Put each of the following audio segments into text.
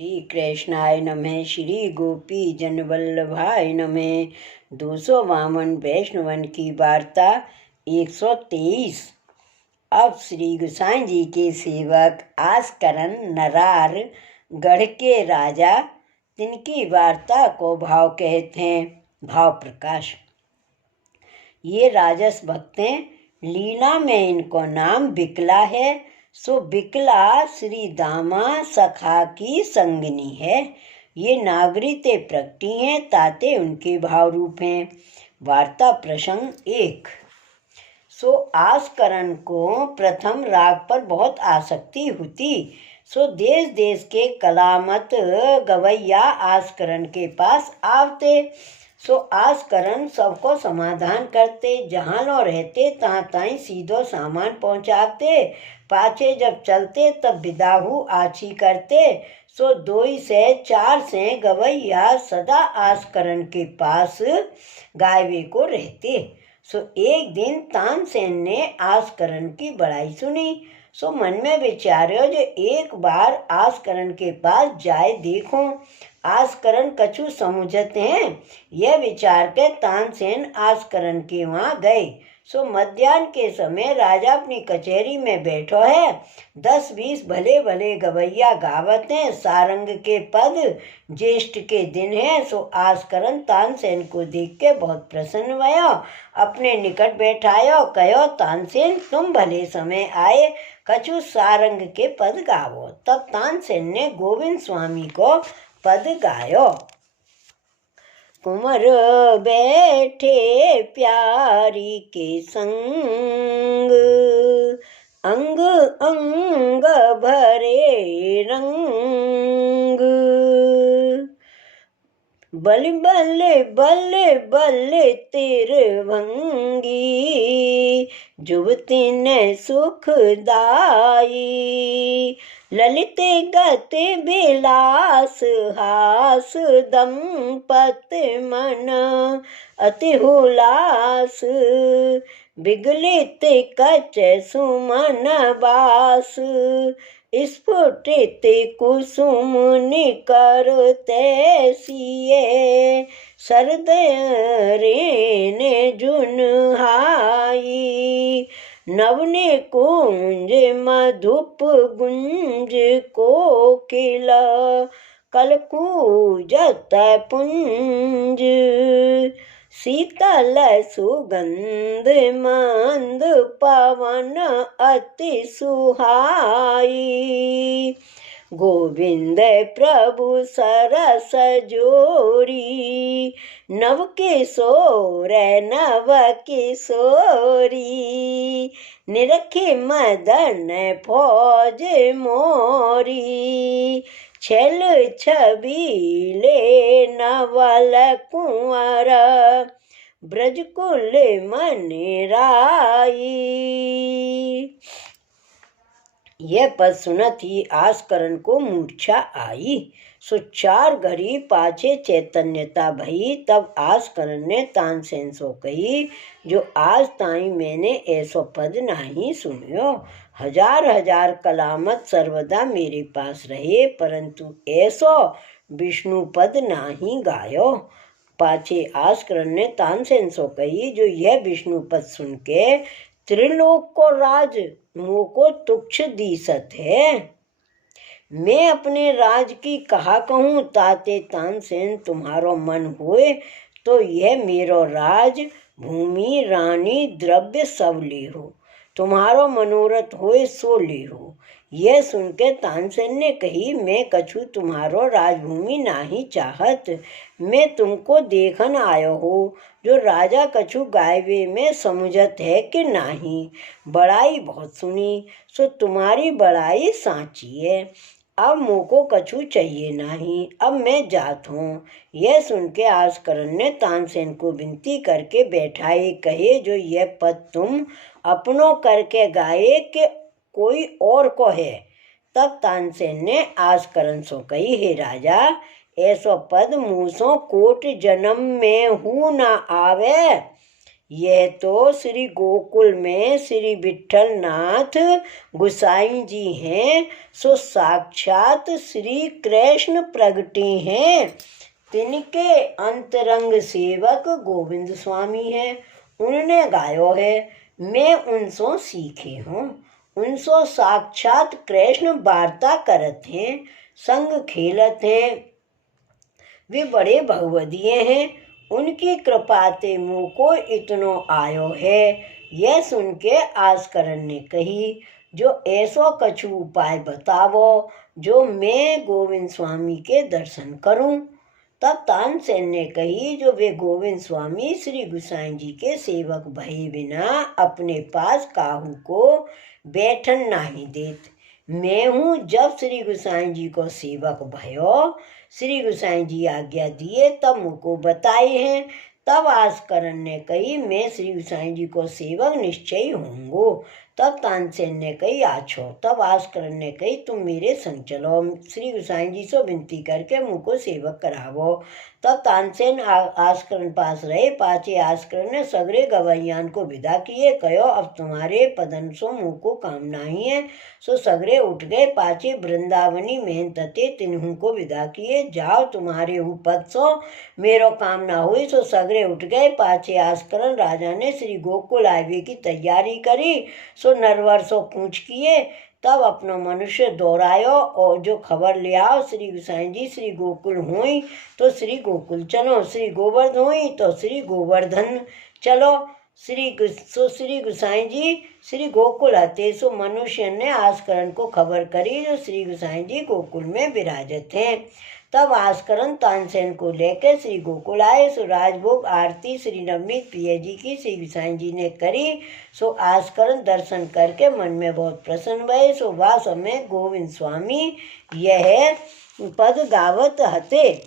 श्री कृष्णाय नमः। श्री गोपी जन वल्लभाय नमः। 252 वैष्णवन की वार्ता 123। अब श्री गोसाई जी के सेवक आस्करन नरार गढ़ के राजा तिनकी वार्ता को भाव कहते हैं। भाव प्रकाश। ये राजस भक्त हैं, लीला में इनको नाम बिकला है। सो बिकला श्री दामा सखा की संगनी है। ये नागरिते प्रकटी हैं, ताते उनके भाव रूप हैं। वार्ता प्रसंग 1। सो आस्करन को प्रथम राग पर बहुत आसक्ति होती। सो देश देश के कलामत गवैया आस्करन के पास आवते। सो आस्करन सबको समाधान करते। जहाँ लो रहते तहाँ ताई सीधो सामान पहुँचाते। पाछे जब चलते तब विदाहू आछी करते। सो 2 से 4 से गवैया सदा आस्करन के पास गायवे को रहते। सो एक दिन तानसेन ने आस्करन की बड़ाई सुनी। सो मन में विचार्यो जो एक बार आस्करन के पास जाए देखो, आस्करन कछु समुझते हैं। यह विचार के तानसेन आस्करन के वहाँ गए। सो मध्याह्न के समय राजा अपनी कचहरी में बैठो है। 10-20 भले भले गवैया गावत हैं। सारंग के पद ज्येष्ठ के दिन है। सो आस्करन तानसेन को देख के बहुत प्रसन्न भयो। अपने निकट बैठायो, कहो तानसेन तुम भले समय आए, कछु सारंग के पद गावो। तब तानसेन ने गोविंद स्वामी को पद गायो। कुंवर बैठे प्यारी के संग, अंग अंग भरे रंग। बल बल बल बल तिरभंगी, जुवती ने सुखदाई। ललित गत विलास हास, दंपत मन अति हुलास। विगलित कच सुमन बास, स्फुटित कुसुम निकर तैसिए। शरद रेन जुनहाई, नवने कुंज मधुप गुंज कोकिला। कलकूजत पुंज, शीतल सुगंध मंद पवन अति सुहाई। गोविंद प्रभु सरस जोरी, नव किशोर नव किशोरी। निरखी मदन फौज मोरी, छल छबीले नवल कुंवर। ब्रजकुल मन राई। यह पद सुनत ही आस्करन को मूर्छा आई। सो 4 घड़ी पाछे चैतन्यता भई। तब आस्करन ने तानसेन सो कही, जो आज ताई मैंने ऐसो पद नहीं सुनियो। हजार हजार कलामत सर्वदा मेरे पास रहे, परंतु ऐसो विष्णु पद नहीं गायो। पाछे आस्करन ने तानसेन सो कही, जो यह विष्णु पद सुन के त्रिलोक को राज मुँह को तुच्छ दीसत है। मैं अपने राज की कहा कहूँ, ताते तानसेन तुम्हारो मन होए तो यह मेरो राज भूमि रानी द्रव्य सब ले हो। तुम्हारो मनोरथ होए सो ले हो। यह सुन के तानसेन ने कही, मैं कछु तुम्हारो राजभूमि नाही चाहत। मैं तुमको देखन आयो हो, जो राजा कछु गायवे में समुझत है कि नहीं। बड़ाई बहुत सुनी, सो तुम्हारी बड़ाई साची है। अब मोको कछु चाहिए नहीं, अब मैं जात हूँ। यह सुन के आस्करन ने तानसेन को विनती करके बैठाए, कहे जो यह पद तुम अपनों करके गाए कि कोई और को है। तब तानसेन ने आस्करन सो कही, हे राजा, ऐसो पद मूसों कोट जन्म में हूँ न आवे। यह तो श्री गोकुल में श्री विठल नाथ गोसाई जी हैं, सो साक्षात श्री कृष्ण प्रगटे हैं। तिनके अंतरंग सेवक गोविंद स्वामी हैं, उनने गायो है, मैं उनसो सीखे हूँ। उनसो साक्षात कृष्ण वार्ता करत हैं, संग खेलत हैं। वे बड़े भगवदीय हैं, उनकी कृपा ते मुँह को इतनो आयो है। यह सुन के आस्करन ने कही, जो ऐसो कछु उपाय बतावो, जो मैं गोविंद स्वामी के दर्शन करूं। तब तानसेन ने कही, जो वे गोविंद स्वामी श्री गोसाई जी के सेवक भये बिना अपने पास काहू को बैठन नहीं देत। मैं हूँ, जब श्री गोसाई जी को सेवक भयो, श्री गोसाई जी आज्ञा दिए तब मुझको बताए हैं। तब आस्करन ने कही, मैं श्री गोसाई जी को सेवक निश्चय होंगो। तब तानसेन ने कही, आछो। तब आस्करन ने कही, तुम मेरे संग चलो, श्री गोसाई जी से विनती करके मुझको सेवक करावो। तब तानसेन आस्करन पास रहे। पाचे आस्करन ने सगरे गवैयान को विदा किए, कहो अब तुम्हारे पदन सो मुँह को काम नहीं है। सो सगरे उठ गए। पाचे वृंदावनी मेहनतते तिन्हू को विदा किए, जाओ तुम्हारे हु पद सो मेरो काम ना हुई। सो सगरे उठ गए। पाचे आस्करन राजा ने श्री गोकुल आवे की तैयारी करी। सो नरवर सो पूछ किए, तब अपनो मनुष्य दौड़ायो और जो खबर ले आओ, श्री गोसाई जी श्री गोकुल हुई तो श्री गोकुल चलो, श्री गोवर्धन हुई तो श्री गोवर्धन चलो। श्री गोसाई जी श्री गोकुल आते। सो मनुष्य ने आस्करन को खबर करी, जो श्री गोसाई जी गोकुल में विराजत हैं। तब आस्करन तानसेन को लेकर श्री गोकुल आए। सो राजभोग आरती श्री नवनीत प्रिय जी की श्री गोसाई जी ने करी। सो आस्करन दर्शन करके मन में बहुत प्रसन्न भये। सो वह समय गोविंद स्वामी यह पद गावत हते,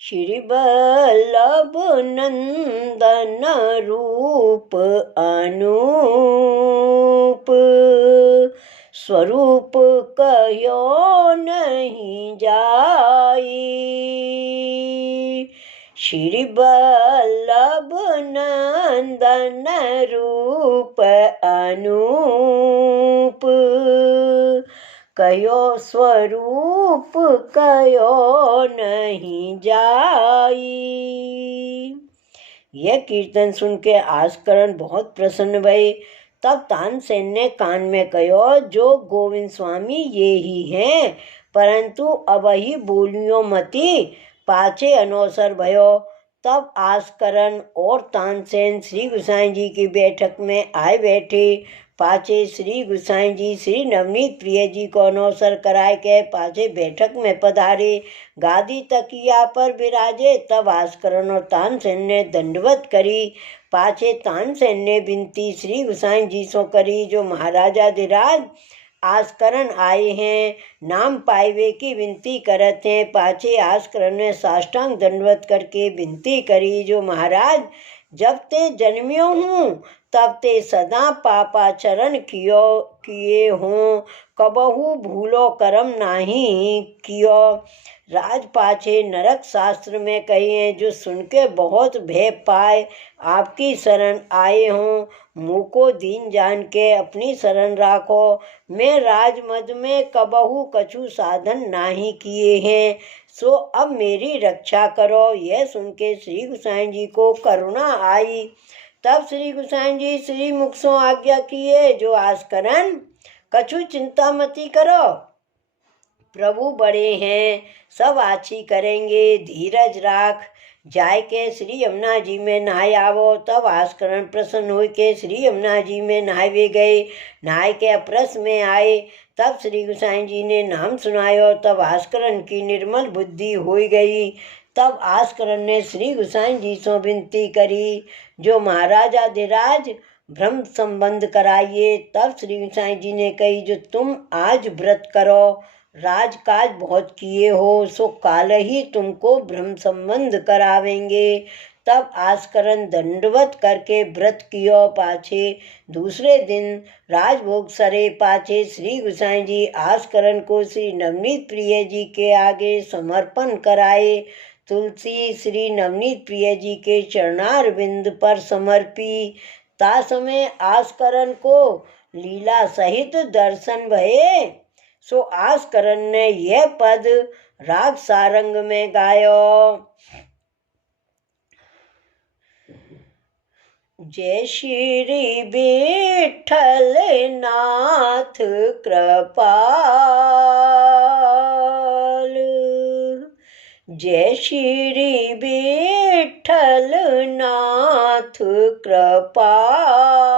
श्री वल्लभ नंदन रूप अनूप, स्वरूप कहो नहीं जाई। श्री वल्लभ नंदन रूप अनूप, कयो स्वरूप कयो नहीं जाई। यह कीर्तन सुन के आस्करन बहुत प्रसन्न भये। तब तानसेन ने कान में कहो, जो गोविंद स्वामी ये ही हैं, परंतु अब ही बोलियो मती। पाछे अनौसर भयो। तब आस्करन और तानसेन श्री गोसाई जी की बैठक में आए बैठे। पाछे श्री गोसाई जी श्री नवनीत प्रिय जी को अनौसर कराए के पाछे बैठक में पधारे, गादी तकिया पर विराजे। तब आस्करन और तानसेन ने दंडवत करी। पाछे तानसेन ने विनती श्री गोसाई जी सो करी, जो महाराजाधिराज आस्करन आए हैं, नाम पाइवे की विनती करत हैं। पाछे आस्करन ने साष्टांग दंडवत करके विनती करी, जो महाराज जब ते जन्मियो हूँ तब ते सदा पापाचरण किए हों, कबहू भूलो करम नाही कियो। राज पाछे नरक शास्त्र में कही है, जो सुन के बहुत भय पाए आपकी शरण आए हों, मुँह को दीन जान के अपनी शरण राखो। मैं राजमद में कबहू कछु साधन नाही किए हैं, सो अब मेरी रक्षा करो। यह सुन के श्री गोसाई जी को करुणा आई। तब श्री गोसाई जी श्री मुख सो आज्ञा किए, जो आस्करन कछु चिंता मती करो, प्रभु बड़े हैं, सब आछी करेंगे, धीरज राख। जाय के श्री यमुना जी में नहाय आवो। तब आस्करन प्रसन्न हो के श्री यमुना जी में नहावे गए। नहाय के अपरस में आए। तब श्री गोसाई जी ने नाम सुनायो। तब आस्करन की निर्मल बुद्धि हो गई। तब आस्करन ने श्री गोसाई जी से विनती करी, जो महाराजाधिराज ब्रह्म संबंध कराइए। तब श्री गोसाई जी ने कही, जो तुम आज व्रत करो, राजकाज बहुत किए हो, सो काल ही तुमको ब्रह्म संबंध करावेंगे। तब आस्करन दंडवत करके व्रत कियो। पाछे दूसरे दिन राजभोग सरे। पाछे श्री गोसाई जी आस्करन को श्री नवनीत प्रिय जी के आगे समर्पण कराए। तुलसी श्री नवनीत प्रिय जी के चरणारविंद पर समर्पी। ता समय आस्करन को लीला सहित दर्शन भये। सो आस्करन ने यह पद राग सारंग में गायो। जय श्री विठल नाथ कृपाल, जय श्री विठल नाथ कृपाल।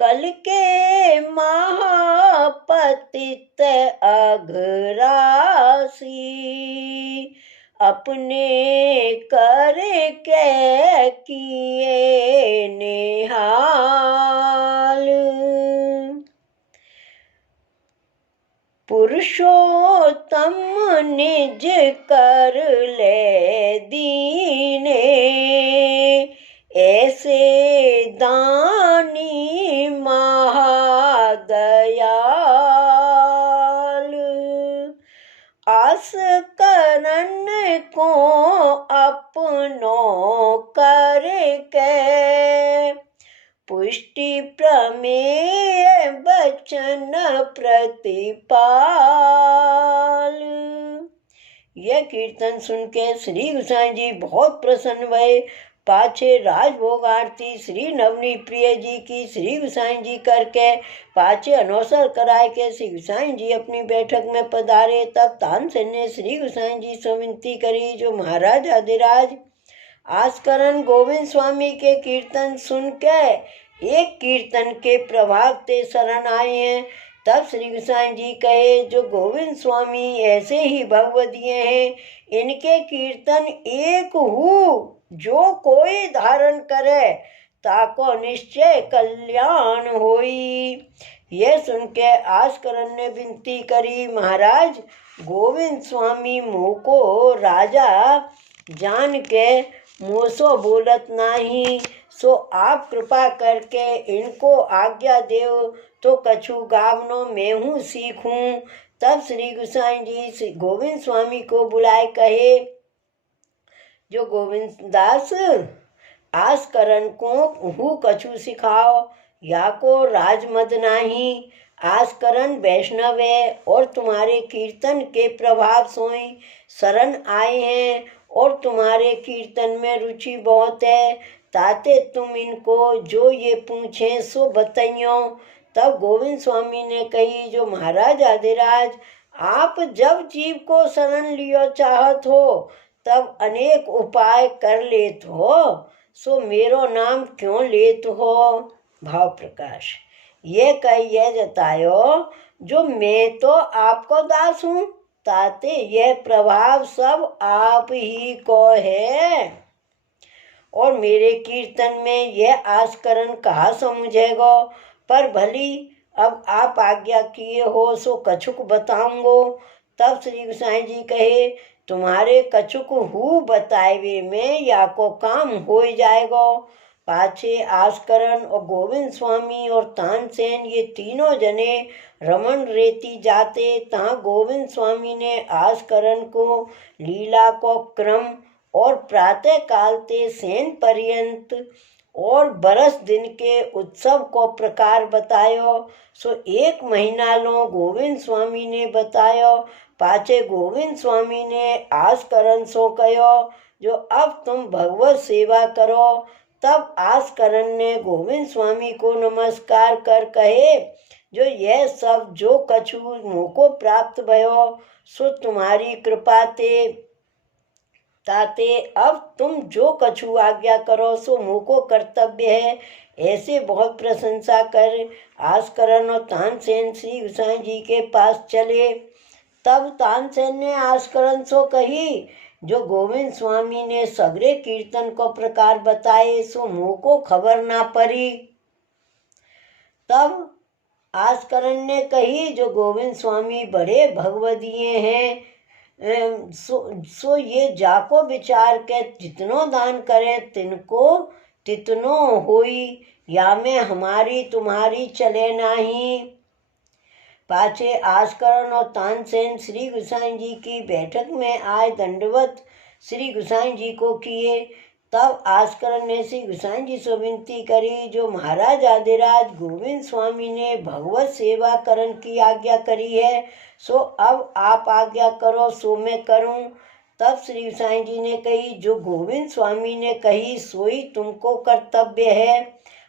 कल के महापतित अघरासी, अपने कर के किए निहाल। पुरुषोत्तम निज कर ले दीने, ऐसे दानी महादयाल। आस करन को अपनो करके, पुष्टि प्रमेय बचन प्रतिपाल। यह कीर्तन सुन के श्री गोसाई जी बहुत प्रसन्न भये। पाछे राजभोग आरती श्री नवनीत प्रिय जी की श्री गोसाई जी करके पाछे अनौसर कराए के श्री गोसाई जी अपनी बैठक में पधारे। तब तानसेन ने श्री गोसाई जी से विनती करी, जो महाराज अधिराज आस्करन गोविंद स्वामी के कीर्तन सुन के एक कीर्तन के प्रभाव ते शरण आए हैं। तब श्री गोसाई जी कहे, जो गोविंद स्वामी ऐसे ही भगवदीय हैं, इनके कीर्तन एक हु जो कोई धारण करे, ताको निश्चय कल्याण होई। यह सुन के आस्करन ने विनती करी, महाराज गोविंद स्वामी मुँह को राजा जान के मुँह सो बोलत नाही, सो आप कृपा करके इनको आज्ञा देव, तो कछु गावनो मैं हूँ सीखूं। तब श्री गोसाई जी गोविंद स्वामी को बुलाए कहे, जो गोविंद दास आस्करन को हु कछु सिखाओ, या को राजमद नाही। आस्करन वैष्णव है और तुम्हारे कीर्तन के प्रभाव सोई शरण आए हैं, और तुम्हारे कीर्तन में रुचि बहुत है। ताते तुम इनको जो ये पूछे सो बताइयो। तब गोविंद स्वामी ने कही, जो महाराज अधिराज आप जब जीव को शरण लियो चाहत हो, तब अनेक उपाय कर लेत हो, सो मेरो नाम क्यों लेत हो। भाव प्रकाश ये कहिए जतायो, जो मैं तो आपको दास हूँ, ताते यह प्रभाव सब आप ही को है, और मेरे कीर्तन में यह आस्करन कहा समझेगो। पर भली अब आप आज्ञा किए हो, सो कछुक बताऊंगो। तब श्री गोसाई जी कहे, तुम्हारे कछुक हु बताए में या को काम हो जाएगो। पाछे आस्करन और गोविंद स्वामी और तानसेन ये तीनों जने रमन रेती जाते। तहाँ गोविंद स्वामी ने आस्करन को लीला को क्रम और प्रातः काल ते सेन पर्यंत और बरस दिन के उत्सव को प्रकार बतायो। सो एक महीना लो गोविंद स्वामी ने बतायो। पाछे गोविंद स्वामी ने आस्करन सो कहो, जो अब तुम भगवत सेवा करो। तब आस्करन ने गोविंद स्वामी को नमस्कार कर कहे, जो यह सब जो कछु मुँह को प्राप्त भयो, सो तुम्हारी कृपा ते ताते अब तुम जो कछु आज्ञा करो, सो मुँह को कर्तव्य है। ऐसे बहुत प्रशंसा कर आस्करन और तानसेन श्री गोसाई जी के पास चले। तब तानसेन ने आस्करन सो कही, जो गोविंद स्वामी ने सगरे कीर्तन को प्रकार बताए, सो मुँह को खबर ना पड़ी। तब आस्करन ने कही, जो गोविंद स्वामी बड़े भगवदीय हैं, सो ये जाको विचार के जितनो दान करे तिनको तितनो होई, या में हमारी तुम्हारी चले नाही। पाछे आस्करण और तानसेन श्री गोसाई जी की बैठक में आए दंडवत श्री गोसाई जी को किए। तब आस्करण ने श्री गोसाई जी से विनती करी, जो महाराज आदिराज गोविंद स्वामी ने भगवत सेवा करन की आज्ञा करी है, सो अब आप आज्ञा करो सो मैं करूं। तब श्री गोसाई जी ने कही, जो गोविंद स्वामी ने कही सोई तुमको कर्तव्य है,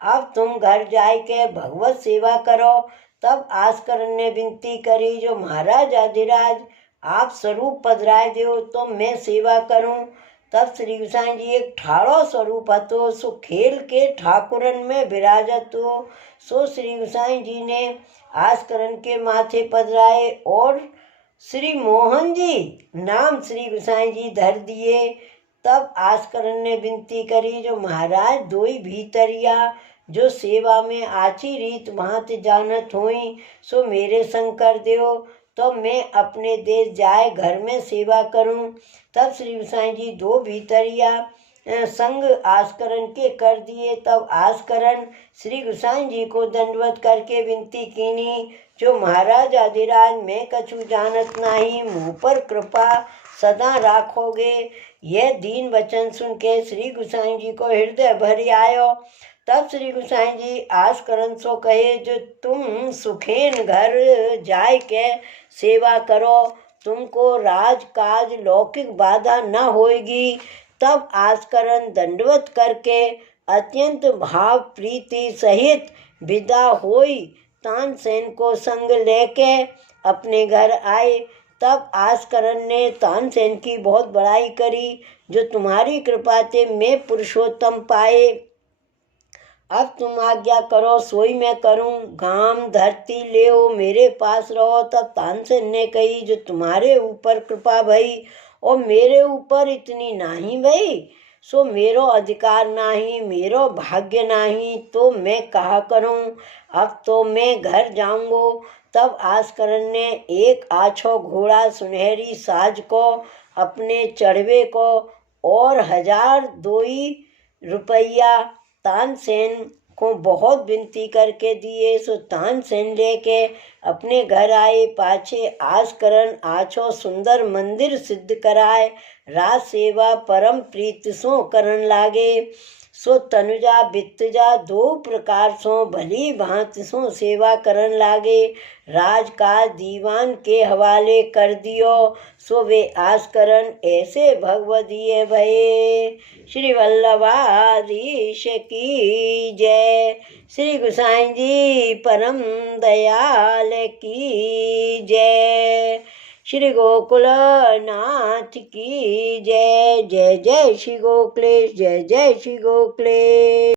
अब तुम घर जाए के भगवत सेवा करो। तब आस्करण ने विनती करी, जो महाराज आदिराज आप स्वरूप पधराए दो तो मैं सेवा करूं। तब श्री गोसाई जी एक ठाड़ो स्वरूप हतो, सो खेल के ठाकुरन में विराजत हो। सो श्री गोसाई जी ने आस्करण के माथे पधराए और श्री मोहन जी नाम श्री गोसाई जी धर दिए। तब आस्करण ने विनती करी, जो महाराज दोई भीतरिया जो सेवा में आची रीत भांत जानत होई, सो मेरे संग कर देओ तो मैं अपने देश जाए घर में सेवा करूं। तब श्री गोसाई जी दो भीतरिया संग आस्करण के कर दिए। तब आस्करण श्री गोसाई जी को दंडवत करके विनती कीनी, जो महाराज आदिराज मैं कछु जानत नहीं, मुँह पर कृपा सदा राखोगे। यह दीन वचन सुन के श्री गोसाई जी को हृदय भर आयो। तब श्री गोसाई जी आस्करण सो कहे, जो तुम सुखेन घर जाय के सेवा करो, तुमको राजकाज लौकिक बाधा न होएगी। तब आस्करण दंडवत करके अत्यंत भाव प्रीति सहित विदा होई तानसेन को संग लेके अपने घर आए। तब आस्करण ने तानसेन की बहुत बड़ाई करी, जो तुम्हारी कृपा से मैं पुरुषोत्तम पाए, अब तुम आज्ञा करो सोई मैं करूं। गाम धरती ले मेरे पास रहो। तब तानसेन ने कही, जो तुम्हारे ऊपर कृपा भई और मेरे ऊपर इतनी नहीं भई, सो मेरो अधिकार नहीं, मेरो भाग्य नहीं, तो मैं कहा करूं। अब तो मैं घर जाऊंगो। तब आस्करण ने एक आछो घोड़ा सुनहरी साज को अपने चढ़वे को और 1000 दोई रुपया तानसेन को बहुत विनती करके दिए। सो तानसेन लेके अपने घर आए। पाछे आस्करण आछो सुंदर मंदिर सिद्ध कराए, राज सेवा परम प्रीत सो करन लागे। सो तनुजा बित्तजा दो प्रकार सो भली भांत सो सेवा करन लागे। राजकाज दीवान के हवाले कर दियो, सो वे आस्करण ऐसे भगवदीय भये। श्री वल्लभाधीश की जय। श्री गोसाई जी परम दयाल की जय। श्री गोकुलनाथ की जय। जय जय श्री गोकुलेश, जय जय श्री गोकुलेश।